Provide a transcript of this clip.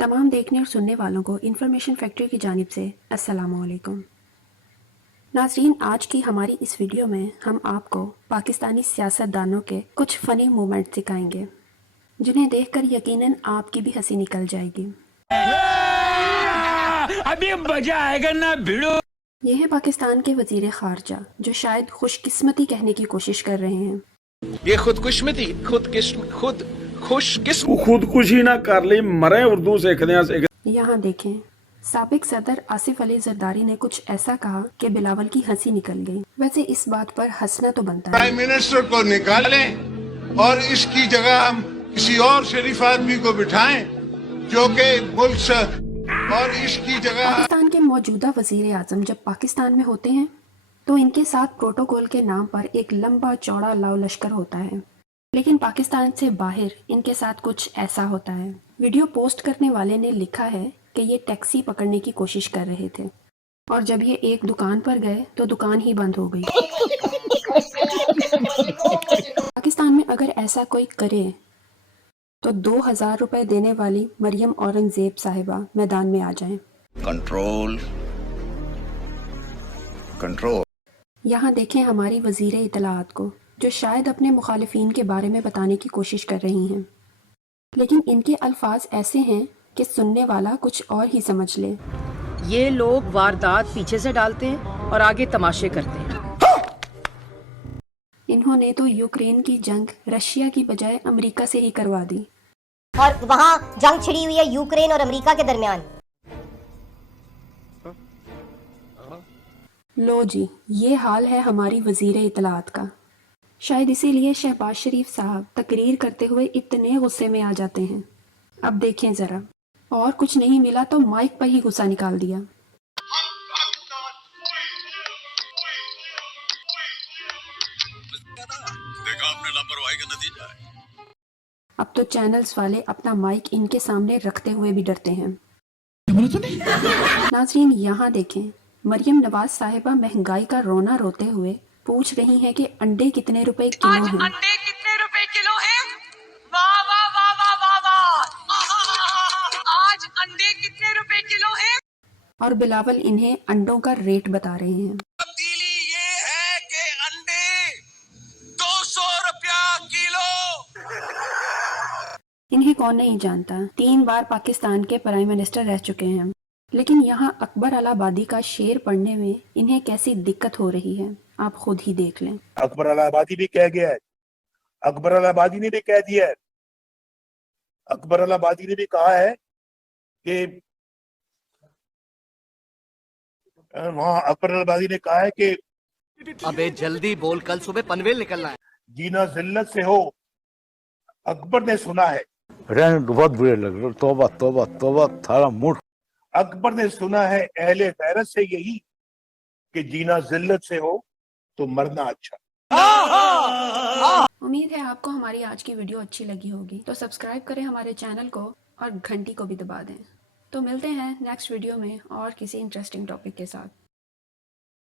तमाम देखने और सुनने वालों को इन्फॉर्मेशन फैक्ट्री की जानिब से अस्सलामु अलैकुम। नाज़रीन, आज की हमारी इस वीडियो में हम आपको पाकिस्तानी सियासतदानों के कुछ फ़नी मोमेंट दिखाएंगे जिन्हें देखकर यकीनन आपकी भी हंसी निकल जाएगी। अभी मजा आएगा ना भिड़ो। ये है पाकिस्तान के वजीर खारजा जो शायद खुशकिस्मती कहने की कोशिश कर रहे हैं। ये खुदकुशी ना कर ली मरे उर्दू सीखने। यहाँ देखें, साबिक सदर आसिफ अली जरदारी ने कुछ ऐसा कहा कि बिलावल की हंसी निकल गई। वैसे इस बात पर हंसना तो बनता है। प्राइम मिनिस्टर को निकालें और इसकी जगह हम किसी और शरीफ आदमी को बिठाएं जो कि मुल्क से, और इसकी जगह पाकिस्तान के मौजूदा वजीर आजम जब पाकिस्तान में होते हैं तो इनके साथ प्रोटोकॉल के नाम पर एक लंबा चौड़ा लाव लश्कर होता है, लेकिन पाकिस्तान से बाहर इनके साथ कुछ ऐसा होता है। वीडियो पोस्ट करने वाले ने लिखा है कि ये टैक्सी पकड़ने की कोशिश कर रहे थे और जब ये एक दुकान पर गए तो दुकान ही बंद हो गई। पाकिस्तान में अगर ऐसा कोई करे तो 2000 रुपए देने वाली मरियम औरंगजेब साहिबा मैदान में आ जाएं। Control control. यहाँ देखें हमारी वजीर इत्तलाआत को जो शायद अपने मुखालिफिन के बारे में बताने की कोशिश कर रही हैं, लेकिन इनके अल्फाज ऐसे हैं कि सुनने वाला कुछ और ही समझ ले। ये लोग वारदात पीछे से डालते हैं और आगे तमाशे करते हैं। इन्होंने तो यूक्रेन की जंग रशिया की बजाय अमेरिका से ही करवा दी और वहाँ जंग छिड़ी हुई है यूक्रेन और अमेरिका के दरमियान। लो जी, ये हाल है हमारी वजीर इत्तलाआत का। शायद इसीलिए शहबाज शरीफ साहब तकरीर करते हुए इतने गुस्से में आ जाते हैं। अब देखें जरा, और कुछ नहीं मिला तो माइक पर ही गुस्सा निकाल दिया। अब तो चैनल्स वाले अपना माइक इनके सामने रखते हुए भी डरते हैं। नाज़रीन, यहाँ देखें, मरियम नवाज साहिबा महंगाई का रोना रोते हुए पूछ रही हैं कि अंडे कितने रुपए किलो हैं। अंडे कितने रुपए किलो हैं? वाह वाह वाह वाह वाह वाह। आज अंडे कितने रुपए किलो हैं? और बिलावल इन्हें अंडों का रेट बता रहे हैं। तब्दीली ये है कि अंडे 200 रुपया किलो। इन्हें कौन नहीं जानता, 3 बार पाकिस्तान के प्राइम मिनिस्टर रह चुके हैं, लेकिन यहाँ अकबर अलाहाबादी का शेर पढ़ने में इन्हें कैसी दिक्कत हो रही है आप खुद ही देख लें। अकबर अलाहाबादी भी कह गया है, अकबर अलाहाबादी ने भी कह दिया है, अकबर अलाहाबादी ने भी कहा है कि वहाँ अकबर अलाहाबादी ने कहा है कि अबे जल्दी बोल, कल सुबह पनवेल निकलना है। जीना जिल्लत से हो। अकबर ने सुना है, बहुत बुरे लग रहे। तौबा तौबा तौबा, थारा मूड। अकबर ने सुना है अहले गैरत से यही कि जीना जिल्लत से हो तो मरना अच्छा। उम्मीद है आपको हमारी आज की वीडियो अच्छी लगी होगी, तो सब्सक्राइब करें हमारे चैनल को और घंटी को भी दबा दें। तो मिलते हैं नेक्स्ट वीडियो में और किसी इंटरेस्टिंग टॉपिक के साथ।